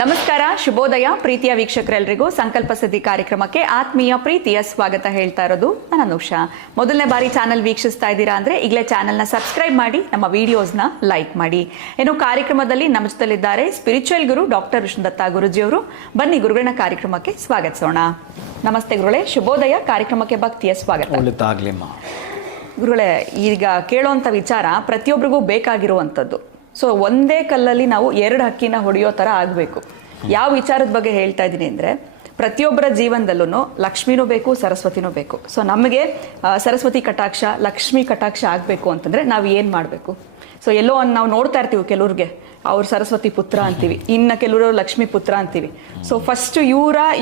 ನಮಸ್ಕಾರ, ಶುಭೋದಯ ಪ್ರೀತಿಯ ವೀಕ್ಷಕರೆಲ್ಲರಿಗೂ ಸಂಕಲ್ಪ ಸಿದ್ಧಿ ಕಾರ್ಯಕ್ರಮಕ್ಕೆ ಆತ್ಮೀಯ ಪ್ರೀತಿಯ ಸ್ವಾಗತ ಹೇಳ್ತಾ ಇರೋದು ನಾನು ಅನುಷಾ. ಮೊದಲನೇ ಬಾರಿ ಚಾನಲ್ ವೀಕ್ಷಿಸ್ತಾ ಇದ್ದೀರಾ ಅಂದ್ರೆ ಈಗಲೇ ಚಾನಲ್ನ ಸಬ್ಸ್ಕ್ರೈಬ್ ಮಾಡಿ, ನಮ್ಮ ವಿಡಿಯೋಸ್ನ ಲೈಕ್ ಮಾಡಿ. ಏನು ಕಾರ್ಯಕ್ರಮದಲ್ಲಿ ನಮ್ಮ ಜೊತೆಲಿದ್ದಾರೆ ಸ್ಪಿರಿಚುವಲ್ ಗುರು ಡಾಕ್ಟರ್ ವಿಷ್ಣುದತ್ತ ಗುರುಜಿಯವರು. ಬನ್ನಿ ಗುರುಗಳನ್ನ ಕಾರ್ಯಕ್ರಮಕ್ಕೆ ಸ್ವಾಗತಿಸೋಣ. ನಮಸ್ತೆ ಗುರುಗಳೇ, ಶುಭೋದಯ ಕಾರ್ಯಕ್ರಮಕ್ಕೆ ಭಕ್ತಿಯ ಸ್ವಾಗತ. ಗುರುಗಳೇ, ಈಗ ಕೇಳೋಂಥ ವಿಚಾರ ಪ್ರತಿಯೊಬ್ಬರಿಗೂ ಬೇಕಾಗಿರುವಂಥದ್ದು. ಸೊ ಒಂದೇ ಕಲ್ಲಲ್ಲಿ ನಾವು ಎರಡು ಹಕ್ಕಿನ ಹೊಡೆಯೋ ಥರ ಆಗಬೇಕು. ಯಾವ ವಿಚಾರದ ಬಗ್ಗೆ ಹೇಳ್ತಾ ಇದ್ದೀನಿ ಅಂದರೆ, ಪ್ರತಿಯೊಬ್ಬರ ಜೀವನದಲ್ಲೂ ಲಕ್ಷ್ಮಿನೂ ಬೇಕು, ಸರಸ್ವತಿನೂ ಬೇಕು. ಸೊ ನಮಗೆ ಸರಸ್ವತಿ ಕಟಾಕ್ಷ, ಲಕ್ಷ್ಮಿ ಕಟಾಕ್ಷ ಆಗಬೇಕು ಅಂತಂದರೆ ನಾವು ಏನು ಮಾಡಬೇಕು? ಸೊ ಎಲ್ಲೋ ನಾವು ನೋಡ್ತಾ ಇರ್ತೀವಿ, ಕೆಲವ್ರಿಗೆ ಅವ್ರು ಸರಸ್ವತಿ ಪುತ್ರ ಅಂತೀವಿ, ಇನ್ನು ಕೆಲವರು ಲಕ್ಷ್ಮಿ ಪುತ್ರ ಅಂತೀವಿ. ಸೊ ಫಸ್ಟ್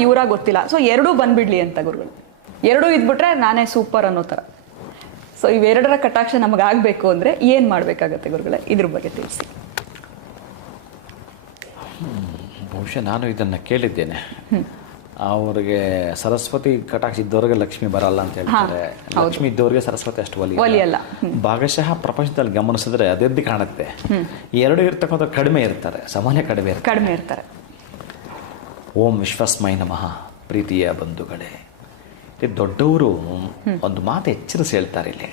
ಇವರ ಗೊತ್ತಿಲ್ಲ. ಸೊ ಎರಡೂ ಬಂದ್ಬಿಡ್ಲಿ ಅಂತ ಗುರುಗಳು, ಎರಡೂ ಇದ್ಬಿಟ್ರೆ ನಾನೇ ಸೂಪರ್ ಅನ್ನೋ ಥರ. ಸೊ ಇವೆರಡರ ಕಟಾಕ್ಷ ನಮಗಾಗಬೇಕು ಅಂದರೆ ಏನು ಮಾಡಬೇಕಾಗತ್ತೆ ಗುರುಗಳೇ? ಇದ್ರ ಬಗ್ಗೆ ತಿಳಿಸಿ. ಬಹುಶಃ ನಾನು ಇದನ್ನು ಕೇಳಿದ್ದೇನೆ. ಅವ್ರಿಗೆ ಸರಸ್ವತಿ ಕಟಾಕ್ಷ ಇದ್ದವ್ರಿಗೆ ಲಕ್ಷ್ಮಿ ಬರಲ್ಲ ಅಂತ ಹೇಳ್ತಾರೆ, ಲಕ್ಷ್ಮಿ ಇದ್ದವ್ರಿಗೆ ಸರಸ್ವತಿ ಅಷ್ಟು ಒಲಿಯಲ್ಲ. ಭಾಗಶಃ ಪ್ರಪಂಚದಲ್ಲಿ ಗಮನಿಸಿದ್ರೆ ಅದೇ ಕಾಣುತ್ತೆ. ಎರಡು ಇರ್ತಕ್ಕಂಥ ಕಡಿಮೆ ಇರ್ತಾರೆ, ಸಾಮಾನ್ಯ ಕಡಿಮೆ ಇರ್ತಾರೆ. ಓಂ ವಿಶ್ವಸ್ಮೈ ನಮಃ. ಪ್ರೀತಿಯ ಬಂಧುಗಳೇ, ದೊಡ್ಡವರು ಒಂದು ಮಾತು ಎಚ್ಚರಿಸಿ ಹೇಳ್ತಾರೆ ಇಲ್ಲಿ.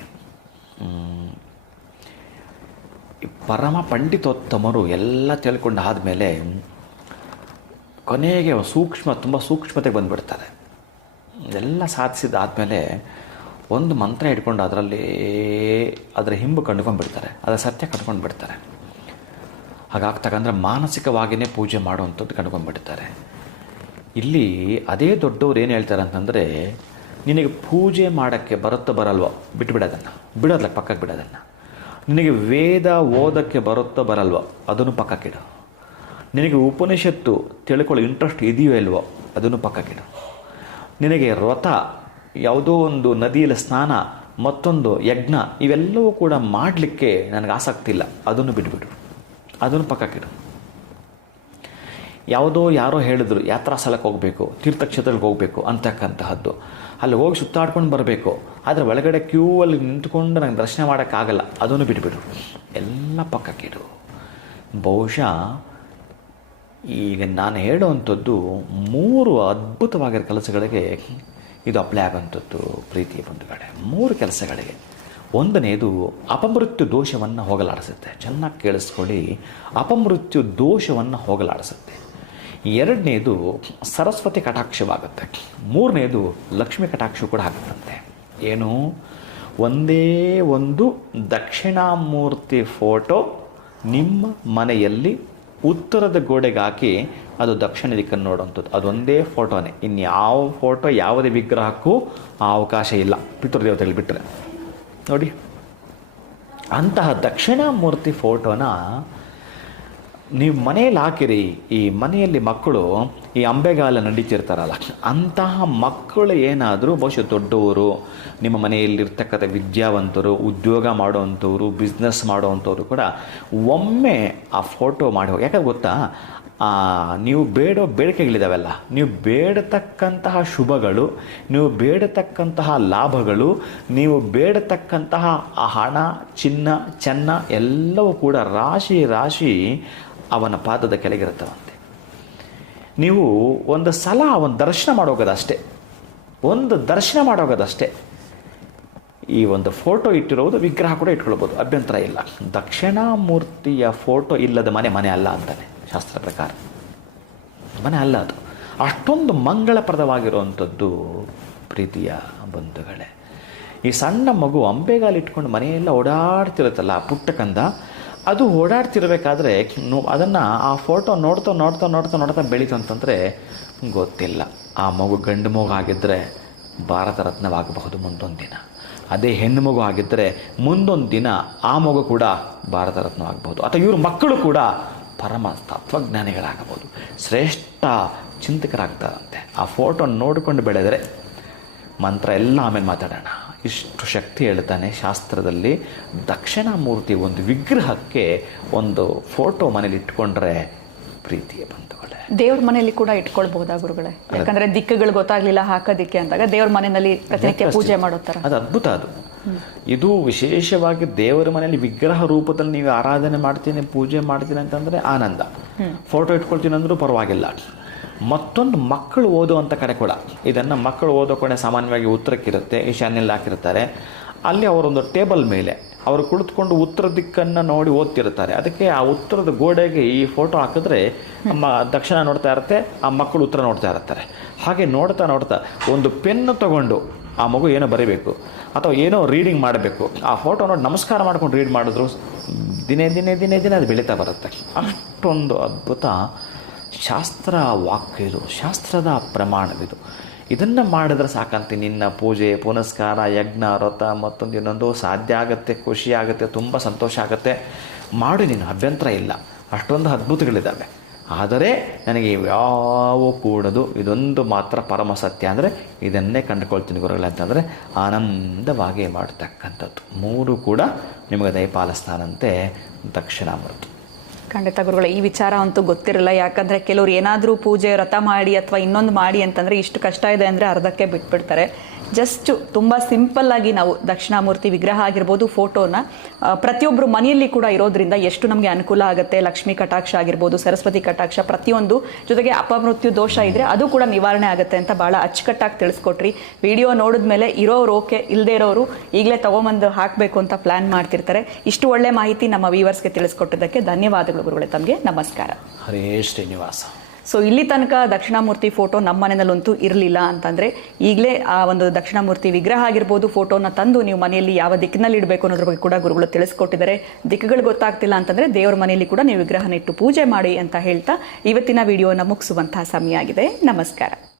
ಪರಮ ಪಂಡಿತೋತ್ತಮರು ಎಲ್ಲ ತಿಳ್ಕೊಂಡು ಆದಮೇಲೆ ಕೊನೆಗೆ ತುಂಬ ಸೂಕ್ಷ್ಮತೆಗೆ ಬಂದುಬಿಡ್ತಾರೆ. ಎಲ್ಲ ಸಾಧಿಸಿದಾದ್ಮೇಲೆ ಒಂದು ಮಂತ್ರ ಹಿಡ್ಕೊಂಡು ಅದರ ಹಿಂಬು ಕಂಡುಕೊಂಡ್ಬಿಡ್ತಾರೆ, ಅದರ ಸತ್ಯ ಕಂಡುಕೊಂಡು ಬಿಡ್ತಾರೆ. ಹಾಗಾಗ್ತಕ್ಕಂದ್ರೆ ಮಾನಸಿಕವಾಗಿಯೇ ಪೂಜೆ ಮಾಡುವಂಥದ್ದು ಕಂಡುಕೊಂಡ್ಬಿಡ್ತಾರೆ. ಇಲ್ಲಿ ಅದೇ ದೊಡ್ಡವ್ರು ಏನು ಹೇಳ್ತಾರೆ ಅಂತಂದರೆ, ನಿನಗೆ ಪೂಜೆ ಮಾಡೋಕ್ಕೆ ಬರುತ್ತೋ ಬರಲ್ವೋ ಬಿಡೋದಲ್ಲ, ಪಕ್ಕಕ್ಕೆ ಬಿಡೋದನ್ನು. ನಿನಗೆ ವೇದ ಓದೋಕ್ಕೆ ಬರುತ್ತೋ ಬರಲ್ವೋ ಅದನ್ನು ಪಕ್ಕಕ್ಕಿಡು. ನಿನಗೆ ಉಪನಿಷತ್ತು ತಿಳ್ಕೊಳ್ಳೋ ಇಂಟ್ರೆಸ್ಟ್ ಇದೆಯೋ ಇಲ್ವೋ ಅದನ್ನು ಪಕ್ಕಕ್ಕಿಡು. ನಿನಗೆ ವ್ರತ, ಯಾವುದೋ ಒಂದು ನದಿಯಲ್ಲಿ ಸ್ನಾನ, ಮತ್ತೊಂದು ಯಜ್ಞ, ಇವೆಲ್ಲವೂ ಕೂಡ ಮಾಡಲಿಕ್ಕೆ ನನಗೆ ಆಸಕ್ತಿ ಇಲ್ಲ, ಅದನ್ನು ಬಿಟ್ಬಿಡು, ಅದನ್ನು ಪಕ್ಕಕ್ಕಿಡು. ಯಾರೋ ಹೇಳಿದ್ರು ಯಾತ್ರಾ ಸ್ಥಳಕ್ಕೆ ಹೋಗಬೇಕು, ತೀರ್ಥಕ್ಷೇತ್ರಕ್ಕೆ ಹೋಗಬೇಕು ಅಂತಕ್ಕಂತಹದ್ದು, ಅಲ್ಲಿ ಹೋಗಿ ಸುತ್ತಾಡ್ಕೊಂಡು ಬರಬೇಕು, ಆದರೆ ಒಳಗಡೆ ಕ್ಯೂ ಅಲ್ಲಿ ನಿಂತ್ಕೊಂಡು ನಂಗೆ ದರ್ಶನ ಮಾಡೋಕ್ಕಾಗಲ್ಲ, ಅದನ್ನು ಬಿಟ್ಬಿಡು, ಎಲ್ಲ ಪಕ್ಕಕ್ಕಿಡು. ಬಹುಶಃ ಈಗ ನಾನು ಹೇಳುವಂಥದ್ದು 3 ಅದ್ಭುತವಾಗಿರೋ ಕೆಲಸಗಳಿಗೆ ಇದು ಅಪ್ಲೈ ಆಗೋಂಥದ್ದು ಪ್ರೀತಿಯ ಬಂಧುಗಳೇ. 3 ಕೆಲಸಗಳಿಗೆ. ಒಂದನೇದು ಅಪಮೃತ್ಯು ದೋಷವನ್ನು ಹೋಗಲಾಡಿಸುತ್ತೆ. ಚೆನ್ನಾಗಿ ಕೇಳಿಸ್ಕೊಳ್ಳಿ, ಅಪಮೃತ್ಯು ದೋಷವನ್ನು ಹೋಗಲಾಡಿಸುತ್ತೆ. ಎರಡನೇದು ಸರಸ್ವತಿ ಕಟಾಕ್ಷವಾಗುತ್ತೆ. ಮೂರನೇದು ಲಕ್ಷ್ಮಿ ಕಟಾಕ್ಷ ಕೂಡ ಆಗುತ್ತಂತೆ. ಏನು? ಒಂದೇ ಒಂದು ದಕ್ಷಿಣಾಮೂರ್ತಿ ಫೋಟೋ ನಿಮ್ಮ ಮನೆಯಲ್ಲಿ ಉತ್ತರದ ಗೋಡೆಗೆ ಹಾಕಿ ಅದು ದಕ್ಷಿಣ ದಿಕ್ಕನ್ನು ನೋಡುವಂಥದ್ದು, ಅದೊಂದೇ ಫೋಟೋನೇ. ಇನ್ಯಾವ ಫೋಟೋ, ಯಾವುದೇ ವಿಗ್ರಹಕ್ಕೂ ಆ ಅವಕಾಶ ಇಲ್ಲ, ಪಿತೃದೇವತೆಗಳು ಬಿಟ್ಟರೆ. ನೋಡಿ, ಅಂತಹ ದಕ್ಷಿಣಾಮೂರ್ತಿ ಫೋಟೋನ ನೀವು ಮನೆಯಲ್ಲಿ ಹಾಕಿರಿ. ಈ ಮನೆಯಲ್ಲಿ ಮಕ್ಕಳು ಈ ಅಂಬೆಗಾಲ ನಡೀತಿರ್ತಾರಲ್ಲ, ಅಂತಹ ಮಕ್ಕಳು ಏನಾದರೂ ಬಹುಶಃ ದೊಡ್ಡವರು, ನಿಮ್ಮ ಮನೆಯಲ್ಲಿರ್ತಕ್ಕಂಥ ವಿದ್ಯಾವಂತರು, ಉದ್ಯೋಗ ಮಾಡೋವಂಥವ್ರು, ಬಿಸ್ನೆಸ್ ಮಾಡೋವಂಥವ್ರು ಕೂಡ ಒಮ್ಮೆ ಆ ಫೋಟೋ ಮಾಡಿ ಹೋಗಿ. ಯಾಕಂದ್ರೆ ಗೊತ್ತಾ, ನೀವು ಬೇಡಿಕೆಗಳಿದಾವೆಲ್ಲ, ನೀವು ಬೇಡತಕ್ಕಂತಹ ಶುಭಗಳು, ನೀವು ಬೇಡತಕ್ಕಂತಹ ಲಾಭಗಳು, ನೀವು ಬೇಡತಕ್ಕಂತಹ ಹಣ, ಚಿನ್ನ, ಚೆನ್ನ ಎಲ್ಲವೂ ಕೂಡ ರಾಶಿ ರಾಶಿ ಅವನ ಪಾದದ ಕೆಳಗಿರುತ್ತವಂತೆ. ನೀವು ಒಂದು ಸಲ ಒಂದು ದರ್ಶನ ಮಾಡೋಗೋದಷ್ಟೇ. ಈ ಒಂದು ಫೋಟೋ ಇಟ್ಟಿರೋದು, ವಿಗ್ರಹ ಕೂಡ ಇಟ್ಕೊಳ್ಬೋದು, ಅಭ್ಯಂತರ ಇಲ್ಲ. ದಕ್ಷಿಣಾಮೂರ್ತಿಯ ಫೋಟೋ ಇಲ್ಲದ ಮನೆ ಅಲ್ಲ ಅಂತಾನೆ ಶಾಸ್ತ್ರ ಪ್ರಕಾರ. ಮನೆ ಅಲ್ಲ ಅದು. ಅಷ್ಟೊಂದು ಮಂಗಳಪ್ರದವಾಗಿರುವಂಥದ್ದು ಪ್ರೀತಿಯ ಬಂಧುಗಳೇ. ಈ ಸಣ್ಣ ಮಗು ಅಂಬೆಗಾಲು ಇಟ್ಕೊಂಡು ಮನೆಯೆಲ್ಲ ಓಡಾಡ್ತಿರುತ್ತಲ್ಲ, ಪುಟ್ಟ ಕಂದ, ಅದು ಓಡಾಡ್ತಿರ್ಬೇಕಾದ್ರೆ ಅದನ್ನು ಆ ಫೋಟೋ ನೋಡ್ತಾ ಬೆಳೀತು ಅಂತಂದರೆ ಗೊತ್ತಿಲ್ಲ. ಆ ಮಗು ಗಂಡು ಮಗು ಆಗಿದ್ದರೆ ಭಾರತ ರತ್ನವಾಗಬಹುದು ಮುಂದೊಂದು ದಿನ. ಅದೇ ಹೆಣ್ಣು ಮಗು ಆಗಿದ್ದರೆ ಮುಂದೊಂದು ದಿನ ಆ ಮಗು ಕೂಡ ಭಾರತ ರತ್ನವಾಗಬಹುದು, ಅಥವಾ ಇವ್ರ ಮಕ್ಕಳು ಕೂಡ ಪರಮ ತತ್ವಜ್ಞಾನಿಗಳಾಗಬಹುದು, ಶ್ರೇಷ್ಠ ಚಿಂತಕರಾಗ್ತಾರಂತೆ. ಆ ಫೋಟೋ ನೋಡಿಕೊಂಡು ಬೆಳೆದರೆ ಮಂತ್ರ ಎಲ್ಲ ಆಮೇಲೆ ಮಾತಾಡೋಣ. ಇಷ್ಟು ಶಕ್ತಿ ಹೇಳ್ತಾನೆ ಶಾಸ್ತ್ರದಲ್ಲಿ. ದಕ್ಷಿಣಾಮೂರ್ತಿ ಒಂದು ವಿಗ್ರಹಕ್ಕೆ ಒಂದು ಫೋಟೋ ಮನೇಲಿ ಇಟ್ಕೊಂಡ್ರೆ ಪ್ರೀತಿಯ ಬಂಧುಗಳೇ, ದೇವ್ರ ಮನೆಯಲ್ಲಿ ಕೂಡ ಇಟ್ಕೊಳ್ಬಹುದಾ ಗುರುಗಳೇ? ಯಾಕಂದ್ರೆ ದಿಕ್ಕುಗಳು ಗೊತ್ತಾಗ್ಲಿಲ್ಲ ಹಾಕೋದಿಕ್ಕೆ ಅಂದಾಗ ದೇವ್ರ ಮನೆಯಲ್ಲಿ ಪ್ರತಿನಿತ್ಯ ಪೂಜೆ ಮಾಡೋ ಥರ ಅದು ಅದ್ಭುತ. ಅದು ಇದು ವಿಶೇಷವಾಗಿ ದೇವರ ಮನೆಯಲ್ಲಿ ವಿಗ್ರಹ ರೂಪದಲ್ಲಿ ನೀವು ಆರಾಧನೆ ಮಾಡ್ತೀನಿ, ಪೂಜೆ ಮಾಡ್ತೀನಿ ಅಂತಂದ್ರೆ ಆನಂದ. ಫೋಟೋ ಇಟ್ಕೊಳ್ತೀನಿ ಅಂದ್ರೂ ಪರವಾಗಿಲ್ಲ. ಮತ್ತೊಂದು ಮಕ್ಕಳು ಓದುವಂಥ ಕಡೆ ಕೂಡ, ಇದನ್ನು ಮಕ್ಕಳು ಓದೋ ಕಡೆ ಸಾಮಾನ್ಯವಾಗಿ ಉತ್ತರಕ್ಕಿರುತ್ತೆ, ಈಶಾನ್ಯಲ್ಲಿ ಹಾಕಿರ್ತಾರೆ. ಅಲ್ಲಿ ಅವರೊಂದು ಟೇಬಲ್ ಮೇಲೆ ಅವರು ಕುಳಿತುಕೊಂಡು ಉತ್ತರ ದಿಕ್ಕನ್ನು ನೋಡಿ ಓದ್ತಿರ್ತಾರೆ. ಅದಕ್ಕೆ ಆ ಉತ್ತರದ ಗೋಡೆಗೆ ಈ ಫೋಟೋ ಹಾಕಿದ್ರೆ ದಕ್ಷಿಣ ನೋಡ್ತಾ ಇರುತ್ತೆ, ಆ ಮಕ್ಕಳು ಉತ್ತರ ನೋಡ್ತಾ ಇರ್ತಾರೆ. ಹಾಗೆ ನೋಡ್ತಾ ನೋಡ್ತಾ ಒಂದು ಪೆನ್ನು ತಗೊಂಡು ಆ ಮಗು ಏನೋ ಬರೀಬೇಕು ಅಥವಾ ಏನೋ ರೀಡಿಂಗ್ ಮಾಡಬೇಕು, ಆ ಫೋಟೋ ನೋಡಿ ನಮಸ್ಕಾರ ಮಾಡ್ಕೊಂಡು ರೀಡ್ ಮಾಡಿದ್ರು ದಿನೇ ದಿನೇ ದಿನೇ ದಿನೇ ಅದು ಬೆಳೀತಾ ಬರುತ್ತೆ. ಅಷ್ಟೊಂದು ಅದ್ಭುತ ಶಾಸ್ತ್ರ ವಾಕ್ಯ ಇದು, ಶಾಸ್ತ್ರದ ಪ್ರಮಾಣವಿದು. ಇದನ್ನು ಮಾಡಿದ್ರೆ ಸಾಕಂತೆ ನಿನ್ನ ಪೂಜೆ ಪುನಸ್ಕಾರ ಯಜ್ಞ ವ್ರತ ಮತ್ತೊಂದು ಇನ್ನೊಂದು ಸಾಧ್ಯ ಆಗುತ್ತೆ, ಖುಷಿ ಆಗುತ್ತೆ, ತುಂಬ ಸಂತೋಷ ಆಗುತ್ತೆ. ಮಾಡು, ನೀನು ಅಭ್ಯಂತರ ಇಲ್ಲ. ಅಷ್ಟೊಂದು ಅದ್ಭುತಗಳಿದ್ದಾವೆ. ಆದರೆ ನನಗೆ ಯಾವ ಕೂಡದು ಇದೊಂದು ಮಾತ್ರ ಪರಮ ಸತ್ಯ ಅಂದರೆ ಇದನ್ನೇ ಕಂಡುಕೊಳ್ತೀನಿ ಗುರುಗಳೇ ಅಂತಂದರೆ ಆನಂದವಾಗಿ ಮಾಡ್ತಕ್ಕಂಥದ್ದು. ಮೂರು ಕೂಡ ನಿಮಗೆ ದಯಪಾಲಿಸ್ತಾನಂತೆ ದಕ್ಷಿಣಾಮೂರ್ತಿ. ಖಂಡಿತ ಗುರುಗಳೇ, ಈ ವಿಚಾರ ಅಂತೂ ಗೊತ್ತಿರಲ್ಲ. ಯಾಕಂದ್ರೆ ಕೆಲವ್ರು ಏನಾದರೂ ಪೂಜೆ ವ್ರತ ಮಾಡಿ ಅಥವಾ ಇನ್ನೊಂದು ಮಾಡಿ ಅಂತಂದ್ರೆ ಇಷ್ಟು ಕಷ್ಟ ಇದೆ ಅಂದರೆ ಅರ್ಧಕ್ಕೆ ಬಿಟ್ಬಿಡ್ತಾರೆ. ಜಸ್ಟ್ ತುಂಬ ಸಿಂಪಲ್ ಆಗಿ ನಾವು ದಕ್ಷಿಣಾಮೂರ್ತಿ ವಿಗ್ರಹ ಆಗಿರ್ಬೋದು, ಫೋಟೋನ ಪ್ರತಿಯೊಬ್ಬರು ಮನೆಯಲ್ಲಿ ಕೂಡ ಇರೋದ್ರಿಂದ ಎಷ್ಟು ನಮಗೆ ಅನುಕೂಲ ಆಗುತ್ತೆ. ಲಕ್ಷ್ಮೀ ಕಟಾಕ್ಷ ಆಗಿರ್ಬೋದು, ಸರಸ್ವತಿ ಕಟಾಕ್ಷ, ಪ್ರತಿಯೊಂದು ಜೊತೆಗೆ ಅಪಮೃತ್ಯು ದೋಷ ಇದ್ರೆ ಅದು ಕೂಡ ನಿವಾರಣೆ ಆಗುತ್ತೆ ಅಂತ ಭಾಳ ಅಚ್ಚುಕಟ್ಟಾಗಿ ತಿಳಿಸ್ಕೊಟ್ರಿ. ವಿಡಿಯೋ ನೋಡಿದ್ಮೇಲೆ ಇರೋರು ಓಕೆ, ಇಲ್ಲದೆ ಇರೋರು ಈಗಲೇ ತಗೊಂಬಂದು ಹಾಕಬೇಕು ಅಂತ ಪ್ಲಾನ್ ಮಾಡ್ತಿರ್ತಾರೆ. ಇಷ್ಟು ಒಳ್ಳೆ ಮಾಹಿತಿ ನಮ್ಮ ವ್ಯೂವರ್ಸ್ಗೆ ತಿಳಿಸ್ಕೊಟ್ಟಿದ್ದಕ್ಕೆ ಧನ್ಯವಾದಗಳು ಗುರುಗಳೇ. ತಮಗೆ ನಮಸ್ಕಾರ. ಹರೇ ಶ್ರೀನಿವಾಸ. ಸೊ ಇಲ್ಲಿ ತನಕ ದಕ್ಷಿಣಾಮೂರ್ತಿ ಫೋಟೋ ನಮ್ಮ ಮನೆಯಲ್ಲಂತೂ ಇರಲಿಲ್ಲ ಅಂತಂದರೆ ಈಗಲೇ ಆ ಒಂದು ದಕ್ಷಿಣಾಮೂರ್ತಿ ವಿಗ್ರಹ ಆಗಿರ್ಬೋದು ಫೋಟೋನ ತಂದು ನೀವು ಮನೆಯಲ್ಲಿ ಯಾವ ದಿಕ್ಕಿನಲ್ಲಿ ಇಡಬೇಕು ಅನ್ನೋದ್ರ ಬಗ್ಗೆ ಕೂಡ ಗುರುಗಳು ತಿಳಿಸ್ಕೊಟ್ಟಿದ್ದಾರೆ. ದಿಕ್ಕುಗಳು ಗೊತ್ತಾಗ್ತಿಲ್ಲ ಅಂತಂದರೆ ದೇವರ ಮನೆಯಲ್ಲಿ ಕೂಡ ನೀವು ವಿಗ್ರಹನ ಇಟ್ಟು ಪೂಜೆ ಮಾಡಿ ಅಂತ ಹೇಳ್ತಾ ಇವತ್ತಿನ ವಿಡಿಯೋನ ಮುಗಿಸುವಂತಹ ಸಮಯ ಆಗಿದೆ. ನಮಸ್ಕಾರ.